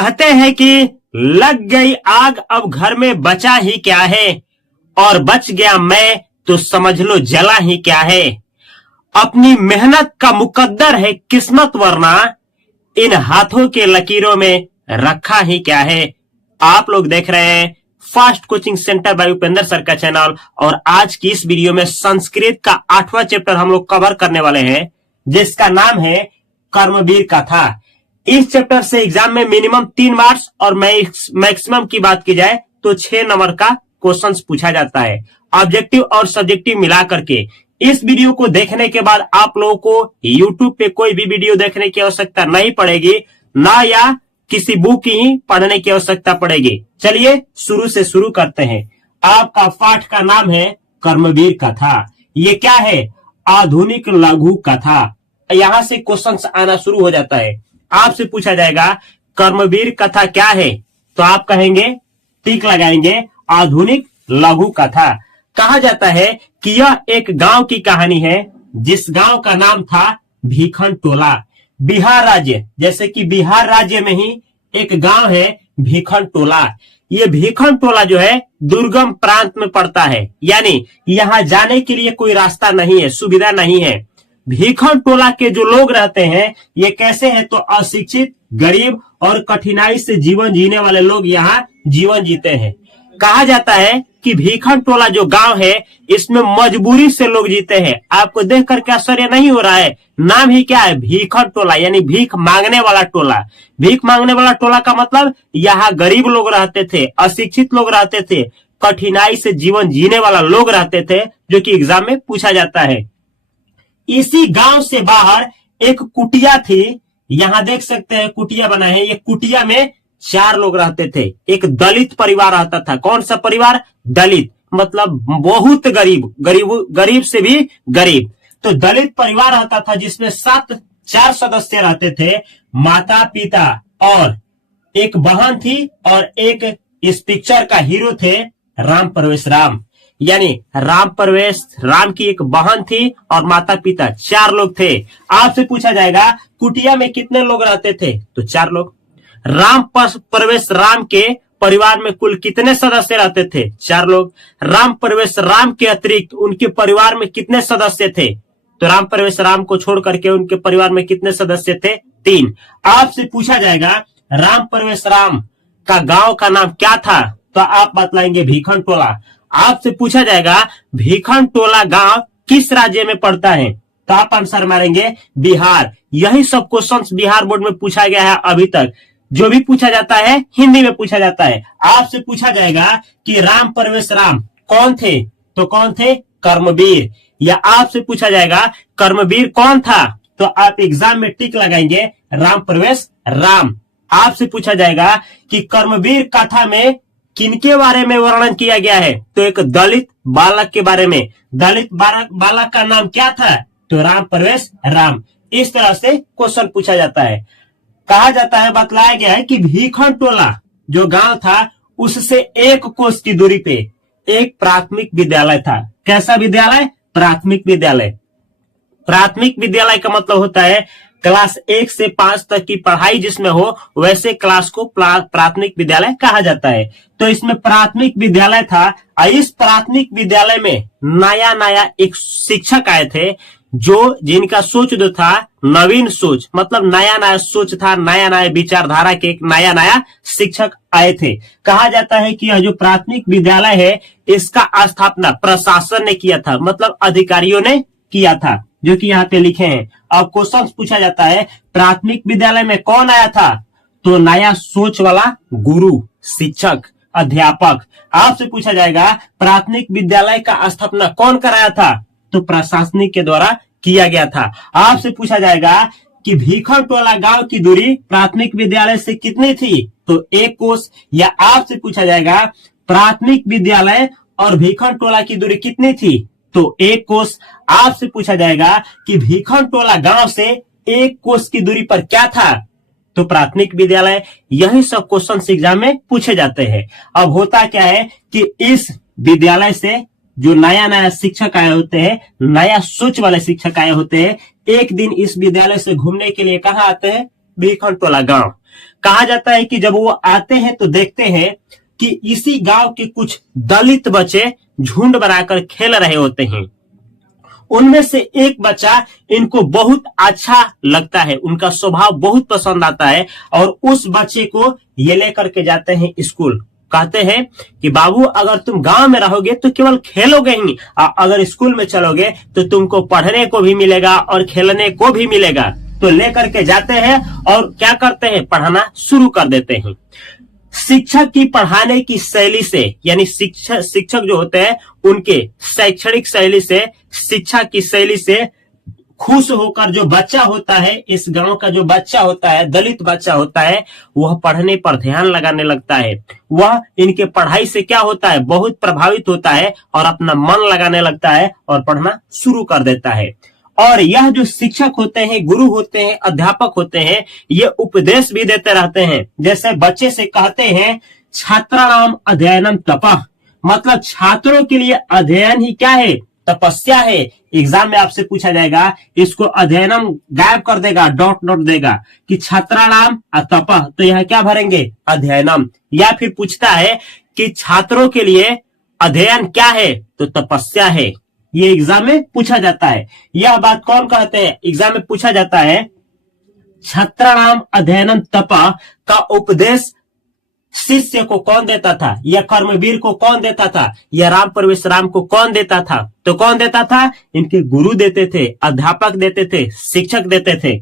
कहते हैं कि लग गई आग अब घर में बचा ही क्या है, और बच गया मैं तो समझ लो जला ही क्या है। अपनी मेहनत का मुकद्दर है किस्मत, वरना इन हाथों के लकीरों में रखा ही क्या है। आप लोग देख रहे हैं fast coaching centre by Upendra sir का चैनल, और आज की इस वीडियो में संस्कृत का 8वां चैप्टर हम लोग कवर करने वाले हैं, जिसका नाम है कर्मवीर कथा। इस चैप्टर से एग्जाम में मिनिमम 3 मार्क्स और मैक्सिमम की बात की जाए तो 6 नंबर का क्वेश्चन पूछा जाता है, ऑब्जेक्टिव और सब्जेक्टिव मिला करके। इस वीडियो को देखने के बाद आप लोगों को यूट्यूब पे कोई भी वीडियो देखने की आवश्यकता नहीं पड़ेगी, ना या किसी बुक ही पढ़ने की आवश्यकता पड़ेगी। चलिए शुरू से शुरू करते हैं। आपका पाठ का नाम है कर्मवीर कथा। ये क्या है? आधुनिक लघु कथा। यहां से क्वेश्चंस आना शुरू हो जाता है। आपसे पूछा जाएगा कर्मवीर कथा क्या है, तो आप कहेंगे, टिक लगाएंगे, आधुनिक लघु कथा। कहा जाता है कि यह एक गांव की कहानी है, जिस गांव का नाम था भीखन टोला। बिहार राज्य, जैसे कि बिहार राज्य में ही एक गांव है भीखन टोला। ये भीखन टोला जो है दुर्गम प्रांत में पड़ता है, यानी यहाँ जाने के लिए कोई रास्ता नहीं है, सुविधा नहीं है। भीखन टोला के जो लोग रहते हैं ये कैसे हैं, तो अशिक्षित, गरीब और कठिनाई से जीवन जीने वाले लोग यहाँ जीवन जीते हैं। कहा जाता है कि भीखन टोला जो गांव है इसमें मजबूरी से लोग जीते हैं। आपको देख करके आश्चर्य नहीं हो रहा है? नाम ही क्या है? भीखन टोला, यानी भीख मांगने वाला टोला। भीख मांगने वाला टोला का मतलब यहाँ गरीब लोग रहते थे, अशिक्षित लोग रहते थे, कठिनाई से जीवन जीने वाला लोग रहते थे, जो कि एग्जाम में पूछा जाता है। इसी गांव से बाहर एक कुटिया थी। यहाँ देख सकते हैं कुटिया बना है। ये कुटिया में 4 लोग रहते थे। एक दलित परिवार रहता था। कौन सा परिवार? दलित, मतलब बहुत गरीब, गरीब से भी गरीब। तो दलित परिवार रहता था, जिसमें 4 सदस्य रहते थे, माता पिता और एक बहन थी, और एक इस पिक्चर का हीरो थे राम प्रवेश राम। यानी राम प्रवेश राम की एक बहन थी और माता पिता 4 लोग थे। आपसे पूछा जाएगा कुटिया में कितने लोग रहते थे, तो 4 लोग। राम प्रवेश राम के परिवार में कुल कितने सदस्य रहते थे? 4 लोग। राम प्रवेश राम के अतिरिक्त उनके परिवार में कितने सदस्य थे, तो राम प्रवेश राम को छोड़ करके उनके परिवार में कितने सदस्य थे? 3। आपसे पूछा जाएगा राम प्रवेश राम का गांव का नाम क्या था, तो आप बतलाएंगे भीखन टोला। आपसे पूछा जाएगा भीखन टोला गांव किस राज्य में पड़ता है, तो आप आंसर मारेंगे बिहार। यही सब क्वेश्चंस बिहार बोर्ड में पूछा गया है अभी तक। जो भी पूछा जाता है हिंदी में पूछा जाता है। आपसे पूछा जाएगा कि राम प्रवेश राम कौन थे, तो कौन थे? कर्मवीर। या आपसे पूछा जाएगा कर्मवीर कौन था, तो आप एग्जाम में टिक लगाएंगे राम प्रवेश राम। आपसे पूछा जाएगा कि कर्मवीर कथा में किनके बारे में वर्णन किया गया है, तो एक दलित बालक के बारे में। दलित बालक का नाम क्या था, तो राम प्रवेश राम। इस तरह से क्वेश्चन पूछा जाता है। कहा जाता है, बतलाया गया है कि भीखन टोला जो गांव था उससे 1 कोस की दूरी पे एक प्राथमिक विद्यालय था। कैसा विद्यालय? प्राथमिक विद्यालय। प्राथमिक विद्यालय का मतलब होता है क्लास 1 से 5 तक की पढ़ाई जिसमें हो, वैसे क्लास को प्राथमिक विद्यालय कहा जाता है। तो इसमें प्राथमिक विद्यालय था। इस प्राथमिक विद्यालय में नया एक शिक्षक आए थे, जिनका सोच जो था नवीन सोच, मतलब नया सोच था, नया विचारधारा के एक नया शिक्षक आए थे। कहा जाता है कि यह जो प्राथमिक विद्यालय है इसका स्थापना प्रशासन ने किया था, मतलब अधिकारियों ने किया था, जो कि यहाँ पे लिखे हैं। अब क्वेश्चन पूछा जाता है प्राथमिक विद्यालय में कौन आया था, तो नया सोच वाला गुरु, शिक्षक, अध्यापक। आपसे पूछा जाएगा प्राथमिक विद्यालय का स्थापना कौन कराया था, तो प्रशासनिक के द्वारा किया गया था। आपसे पूछा जाएगा कि भीखन टोला गांव की दूरी प्राथमिक विद्यालय से कितनी थी, तो 1 कोस। या आपसे पूछा जाएगा प्राथमिक विद्यालय और भीखन टोला की दूरी कितनी थी, तो 1 कोस। आपसे पूछा जाएगा कि भीखन टोला गांव से 1 कोस की दूरी पर क्या था, तो प्राथमिक विद्यालय। यही सब क्वेश्चन एग्जाम में पूछे जाते हैं। अब होता क्या है कि इस विद्यालय से जो नया शिक्षक आए होते हैं, नया सोच वाले शिक्षक आए होते हैं, एक दिन इस विद्यालय से घूमने के लिए कहाँ आते हैं? भीखन टोला गांव। कहा जाता है कि जब वो आते हैं तो देखते हैं कि इसी गांव के कुछ दलित बच्चे झुंड बनाकर खेल रहे होते हैं। उनमें से एक बच्चा इनको बहुत अच्छा लगता है, उनका स्वभाव बहुत पसंद आता है और उस बच्चे को ये लेकर के जाते हैं स्कूल। कहते हैं कि बाबू अगर तुम गांव में रहोगे तो केवल खेलोगे ही, अगर स्कूल में चलोगे तो तुमको पढ़ने को भी मिलेगा और खेलने को भी मिलेगा। तो लेकर के जाते हैं और क्या करते हैं, पढ़ाना शुरू कर देते हैं। शिक्षक की पढ़ाने की शैली से, यानी शिक्षक जो होते हैं उनके शैक्षणिक शैली से, शिक्षा की शैली से खुश होकर जो बच्चा होता है, इस गांव का जो बच्चा होता है, दलित बच्चा होता है, वह पढ़ने पर ध्यान लगाने लगता है। वह इनके पढ़ाई से क्या होता है, बहुत प्रभावित होता है और अपना मन लगाने लगता है और पढ़ना शुरू कर देता है। और यह जो शिक्षक होते हैं, गुरु होते हैं, अध्यापक होते हैं, ये उपदेश भी देते रहते हैं। जैसे बच्चे से कहते हैं छात्राणाम अध्ययनम तपः, मतलब छात्रों के लिए अध्ययन ही क्या है, तपस्या है। एग्जाम में आपसे पूछा जाएगा, इसको अध्ययनम गायब कर देगा, डॉट देगा कि छात्राणाम तपः, तो यह क्या भरेंगे, अध्ययनम। या फिर पूछता है कि छात्रों के लिए अध्ययन क्या है, तो तपस्या है। ये एग्जाम में पूछा जाता है। यह बात कौन कहते हैं, एग्जाम में पूछा जाता है छात्राणाम अध्ययनम तपः का उपदेश शिष्य को कौन देता था, या कर्मवीर को कौन देता था, या राम परवेश राम को कौन देता था, तो कौन देता था, इनके गुरु देते थे, अध्यापक देते थे, शिक्षक देते थे।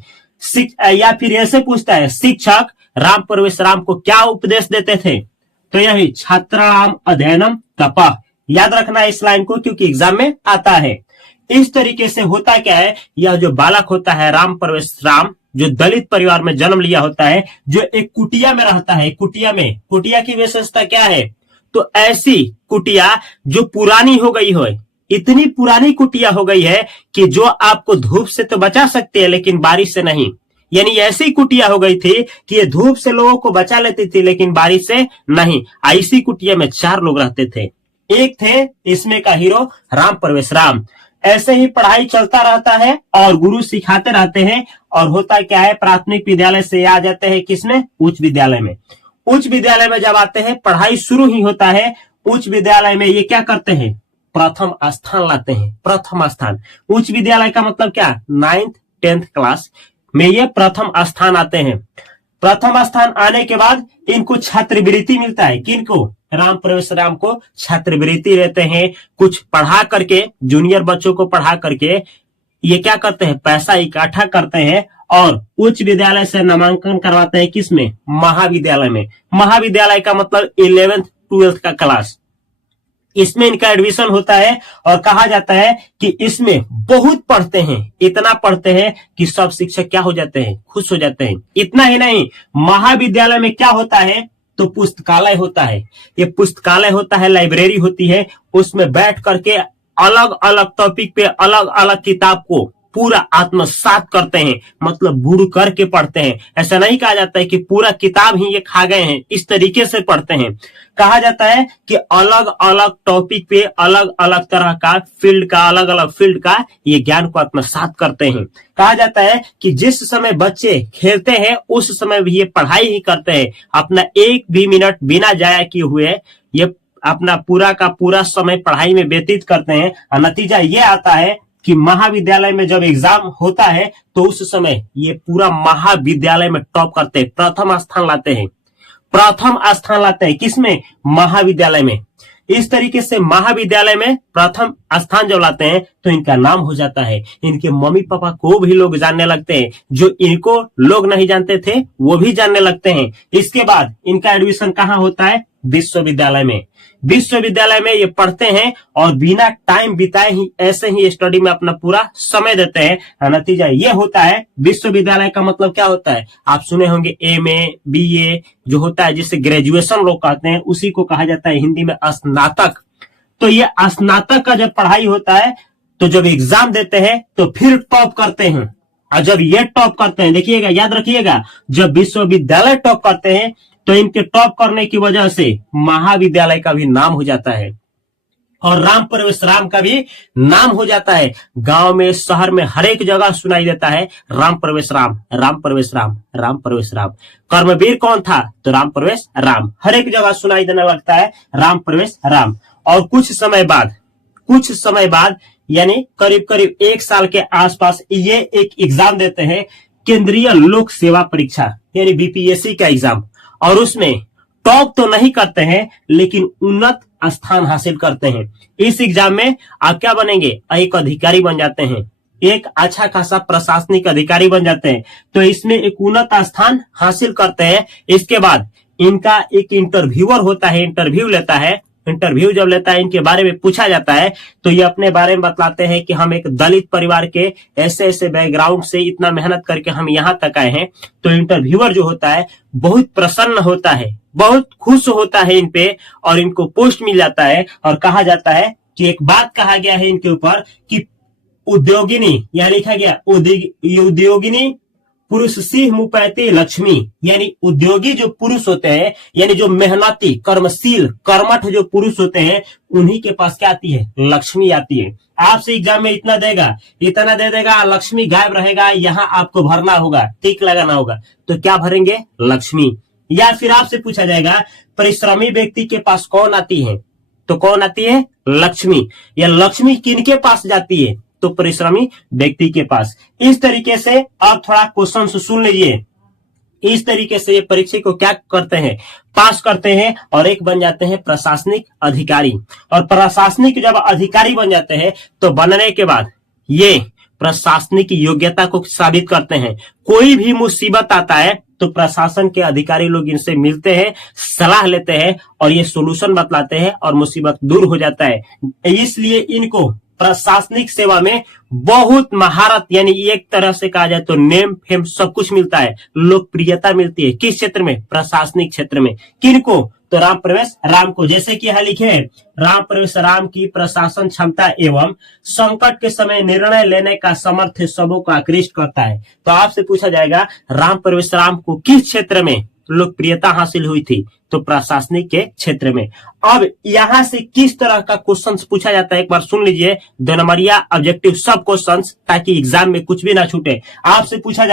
या फिर ऐसे पूछता है शिक्षक राम परवेश राम को क्या उपदेश देते थे, तो यही छात्राणाम अध्ययनम तपः। याद रखना इस लाइन को, क्योंकि एग्जाम में आता है। इस तरीके से होता क्या है, यह जो बालक होता है राम परवेश राम, जो दलित परिवार में जन्म लिया होता है, जो एक कुटिया में रहता है, कुटिया की विशेषता क्या है, तो ऐसी कुटिया जो पुरानी हो गई हो, इतनी पुरानी कुटिया हो गई है कि जो आपको धूप से तो बचा सकती है लेकिन बारिश से नहीं। यानी ऐसी कुटिया हो गई थी कि ये धूप से लोगों को बचा लेती थी लेकिन बारिश से नहीं। ऐसी कुटिया में 4 लोग रहते थे। एक थे इसमें का हीरो राम परवेश राम। ऐसे ही पढ़ाई चलता रहता है और गुरु सिखाते रहते हैं। और होता क्या है, प्राथमिक विद्यालय से आ जाते हैं किसमें, उच्च विद्यालय में। उच्च विद्यालय में जब आते हैं, पढ़ाई शुरू ही होता है। उच्च विद्यालय में ये क्या करते हैं, प्रथम स्थान लाते हैं। प्रथम स्थान, उच्च विद्यालय का मतलब क्या, 9th 10th क्लास में ये प्रथम स्थान आते हैं। प्रथम स्थान आने के बाद इनको छात्रवृत्ति मिलता है। किनको, राम परवेश राम को छात्रवृत्ति देते हैं। कुछ पढ़ा करके, जूनियर बच्चों को पढ़ा करके ये क्या करते हैं, पैसा इकट्ठा करते हैं और उच्च विद्यालय से नामांकन करवाते हैं। किसमें, महाविद्यालय में। महाविद्यालय का मतलब 11th 12th का क्लास, इसमें इनका एडमिशन होता है। और कहा जाता है कि इसमें बहुत पढ़ते हैं, इतना पढ़ते हैं कि सब शिक्षक क्या हो जाते हैं, खुश हो जाते हैं। इतना ही नहीं, महाविद्यालय में क्या होता है, तो पुस्तकालय होता है। ये पुस्तकालय होता है, लाइब्रेरी होती है। उसमें बैठ करके अलग अलग टॉपिक पे अलग अलग किताब को पूरा आत्मसात करते हैं, मतलब बुड़ करके पढ़ते हैं। ऐसा नहीं कहा जाता है कि पूरा किताब ही ये खा गए हैं, इस तरीके से पढ़ते हैं। कहा जाता है कि अलग अलग टॉपिक पे अलग अलग तरह का फील्ड का, अलग अलग फील्ड का ये ज्ञान को आत्मसात करते हैं। कहा जाता है कि जिस समय बच्चे खेलते हैं उस समय भी ये पढ़ाई ही करते हैं। अपना एक भी मिनट बिना जाया किए हुए ये अपना पूरा का पूरा समय पढ़ाई में व्यतीत करते हैं। और नतीजा ये आता है कि महाविद्यालय में जब एग्जाम होता है तो उस समय ये पूरा महाविद्यालय में टॉप करते हैं, प्रथम स्थान लाते हैं। प्रथम स्थान लाते हैं किसमें, महाविद्यालय में। इस तरीके से महाविद्यालय में प्रथम स्थान जब लाते हैं तो इनका नाम हो जाता है। इनके मम्मी पापा को भी लोग जानने लगते हैं, जो इनको लोग नहीं जानते थे वो भी जानने लगते हैं। इसके बाद इनका एडमिशन कहाँ होता है, विश्वविद्यालय में। विश्वविद्यालय में ये पढ़ते हैं और बिना टाइम बिताए ही ऐसे ही स्टडी में अपना पूरा समय देते हैं। नतीजा ये होता है, विश्वविद्यालय का मतलब क्या होता है, आप सुने होंगे MA BA जो होता है, जिसे ग्रेजुएशन लोग कहते हैं, उसी को कहा जाता है हिंदी में स्नातक। तो ये स्नातक का जब पढ़ाई होता है तो जब एग्जाम देते हैं तो फिर टॉप करते हैं। और जब ये टॉप करते हैं, देखिएगा, याद रखिएगा, जब विश्वविद्यालय टॉप करते हैं तो इनके टॉप करने की वजह से महाविद्यालय का भी नाम हो जाता है। और राम प्रवेश राम का भी नाम हो जाता है। गांव में, शहर में, हर एक जगह सुनाई देता है राम प्रवेश राम, राम प्रवेश राम, राम प्रवेश राम। कर्मवीर कौन था? तो राम प्रवेश राम। हर एक जगह सुनाई देने लगता है राम प्रवेश राम। और कुछ समय बाद यानी करीब करीब 1 साल के आसपास ये एक एग्जाम देते हैं, केंद्रीय लोक सेवा परीक्षा यानी बीपीएससी का एग्जाम। और उसमें टॉप तो नहीं करते हैं लेकिन उन्नत स्थान हासिल करते हैं। इस एग्जाम में आप क्या बनेंगे? एक अधिकारी बन जाते हैं, एक अच्छा खासा प्रशासनिक अधिकारी बन जाते हैं। तो इसमें एक उन्नत स्थान हासिल करते हैं। इसके बाद इनका एक इंटरव्यूअर होता है, इंटरव्यू लेता है। इंटरव्यू जब लेता है, इनके बारे में पूछा जाता है तो ये अपने बारे में बतलाते हैं कि हम एक दलित परिवार के ऐसे ऐसे बैकग्राउंड से इतना मेहनत करके हम यहाँ तक आए हैं। तो इंटरव्यूअर जो होता है बहुत प्रसन्न होता है, बहुत खुश होता है इन पे, और इनको पोस्ट मिल जाता है। और कहा जाता है कि एक बात कहा गया है इनके ऊपर कि उद्योगिनी, यहाँ लिखा गया उद्योगिनी पुरुष सिंह मुपैती लक्ष्मी, यानी उद्योगी जो पुरुष होते हैं, यानी जो मेहनती, कर्मशील, कर्मठ जो पुरुष होते हैं, उन्हीं के पास क्या आती है? लक्ष्मी आती है। आपसे एग्जाम में इतना देगा, इतना दे देगा, लक्ष्मी गायब रहेगा, यहाँ आपको भरना होगा, टिक लगाना होगा। तो क्या भरेंगे? लक्ष्मी। या फिर आपसे पूछा जाएगा परिश्रमी व्यक्ति के पास कौन आती है? तो कौन आती है? लक्ष्मी। या लक्ष्मी किनके पास जाती है? तो परिश्रमी व्यक्ति के पास। इस तरीके से आप थोड़ा क्वेश्चन सुन लीजिए। इस तरीके से ये परीक्षा को क्या करते हैं? पास करते हैं और एक बन जाते हैं प्रशासनिक अधिकारी। और प्रशासनिक जब अधिकारी बन जाते हैं तो बनने के बाद ये प्रशासनिक योग्यता को साबित करते हैं। कोई भी मुसीबत आता है तो प्रशासन के अधिकारी लोग इनसे मिलते हैं, सलाह लेते हैं और ये सोल्यूशन बतलाते हैं और मुसीबत दूर हो जाता है। इसलिए इनको प्रशासनिक सेवा में बहुत महारत, यानी एक तरह से कहा जाए तो नेम फेम सब कुछ मिलता है, लोकप्रियता मिलती है। किस क्षेत्र में? प्रशासनिक क्षेत्र में। किनको? तो राम प्रवेश राम को। जैसे कि यहां लिखे हैं, राम प्रवेश राम की प्रशासन क्षमता एवं संकट के समय निर्णय लेने का सामर्थ्य सबों को आकृष्ट करता है। तो आपसे पूछा जाएगा राम प्रवेश राम को किस क्षेत्र में लोकप्रियता हासिल हुई थी? तो प्रशासनिक के क्षेत्र में। अब यहां से किस तरह का क्वेश्चन पूछा जाता है एक बार सुन लीजिए। 2 नंबरिया ऑब्जेक्टिव सब क्वेश्चन, ताकि एग्जाम में कुछ भी ना छूटे। आपसे पूछा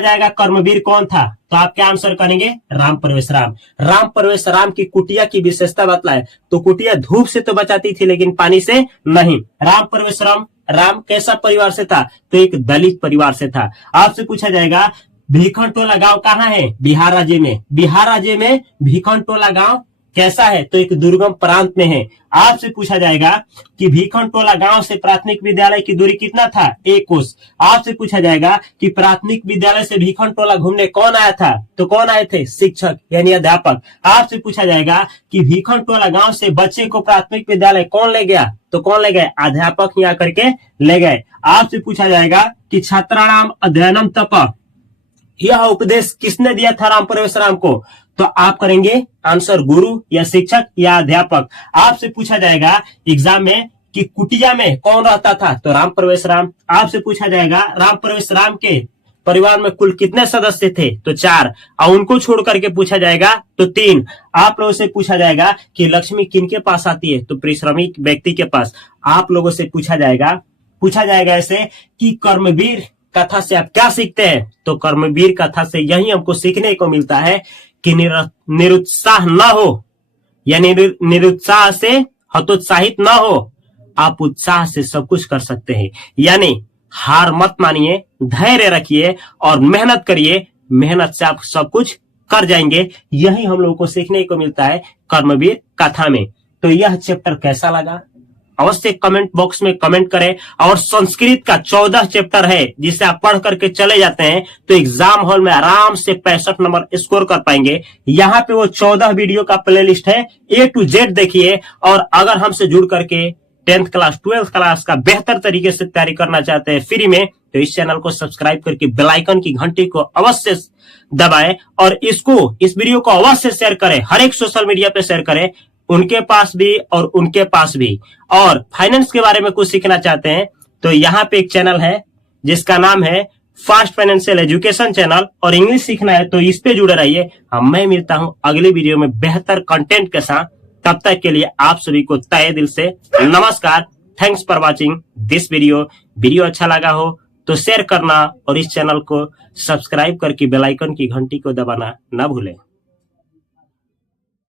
जाएगा कर्मवीर कौन था? तो आप क्या आंसर करेंगे? राम प्रवेश राम। राम प्रवेश राम की कुटिया की विशेषता बतलाए। तो कुटिया धूप से तो बचाती थी लेकिन पानी से नहीं। राम प्रवेश राम कैसा परिवार से था? तो एक दलित परिवार से था। आपसे पूछा जाएगा भीखन टोला गांव कहाँ है? बिहार राज्य में। बिहार राज्य में भीखन टोला गांव कैसा है? तो एक दुर्गम प्रांत में है। आपसे पूछा जाएगा कि भीखन टोला गांव से प्राथमिक विद्यालय की दूरी कितना था? 1 कोस। आपसे पूछा जाएगा कि प्राथमिक विद्यालय से भीखन टोला घूमने कौन आया था? तो कौन आए थे? शिक्षक यानी अध्यापक। आपसे पूछा जाएगा कि भीखन टोला गांव से बच्चे को प्राथमिक विद्यालय कौन ले गया? तो कौन ले गए? अध्यापक यहाँ करके ले गए। आपसे पूछा जाएगा कि छात्राणाम अध्ययनम तप, यह उपदेश किसने दिया था राम प्रवेश राम को? तो आप करेंगे आंसर गुरु या शिक्षक या अध्यापक। आपसे पूछा जाएगा एग्जाम में कि कुटिया में कौन रहता था? तो राम प्रवेश राम। आपसे पूछा जाएगा राम प्रवेश राम के परिवार में कुल कितने सदस्य थे? तो 4। और उनको छोड़ करके पूछा जाएगा तो 3। आप लोगों से पूछा जाएगा कि लक्ष्मी किनके पास आती है? तो परिश्रमी व्यक्ति के पास। आप लोगों से पूछा जाएगा ऐसे कि कर्मवीर कथा से आप क्या सीखते हैं? तो कर्मवीर कथा से यही हमको सीखने को मिलता है कि निरुत्साह न हो, यानी निरुत्साह से हतोत्साहित न हो, आप उत्साह से सब कुछ कर सकते हैं। यानी हार मत मानिए, धैर्य रखिए और मेहनत करिए। मेहनत से आप सब कुछ कर जाएंगे। यही हम लोगों को सीखने को मिलता है कर्मवीर कथा में। तो यह चैप्टर कैसा लगा अवश्य कमेंट बॉक्स में कमेंट करें। और संस्कृत का 14 चैप्टर है जिसे आप पढ़ करके चले जाते हैं तो एग्जाम हॉल में आराम से 65 नंबर स्कोर कर पाएंगे। यहाँ पे वो 14 वीडियो का प्लेलिस्ट है, A to Z देखिए। और अगर हमसे जुड़ करके 10th क्लास 12th क्लास का बेहतर तरीके से तैयारी करना चाहते हैं फ्री में, तो इस चैनल को सब्सक्राइब करके बेल आइकन की घंटी को अवश्य दबाएं और इस वीडियो को अवश्य शेयर करें, हर एक सोशल मीडिया पे शेयर करें, उनके पास भी और उनके पास भी। और फाइनेंस के बारे में कुछ सीखना चाहते हैं तो यहाँ पे एक चैनल है जिसका नाम है फास्ट फाइनेंशियल एजुकेशन चैनल, और इंग्लिश सीखना है तो इस पे जुड़े रहिए। मैं मिलता हूँ अगली वीडियो में बेहतर कंटेंट के साथ। तब तक के लिए आप सभी को तहे दिल से नमस्कार। Thanks for watching this video अच्छा लगा हो तो शेयर करना और इस चैनल को सब्सक्राइब करके बेल आइकन की घंटी को दबाना ना भूलें।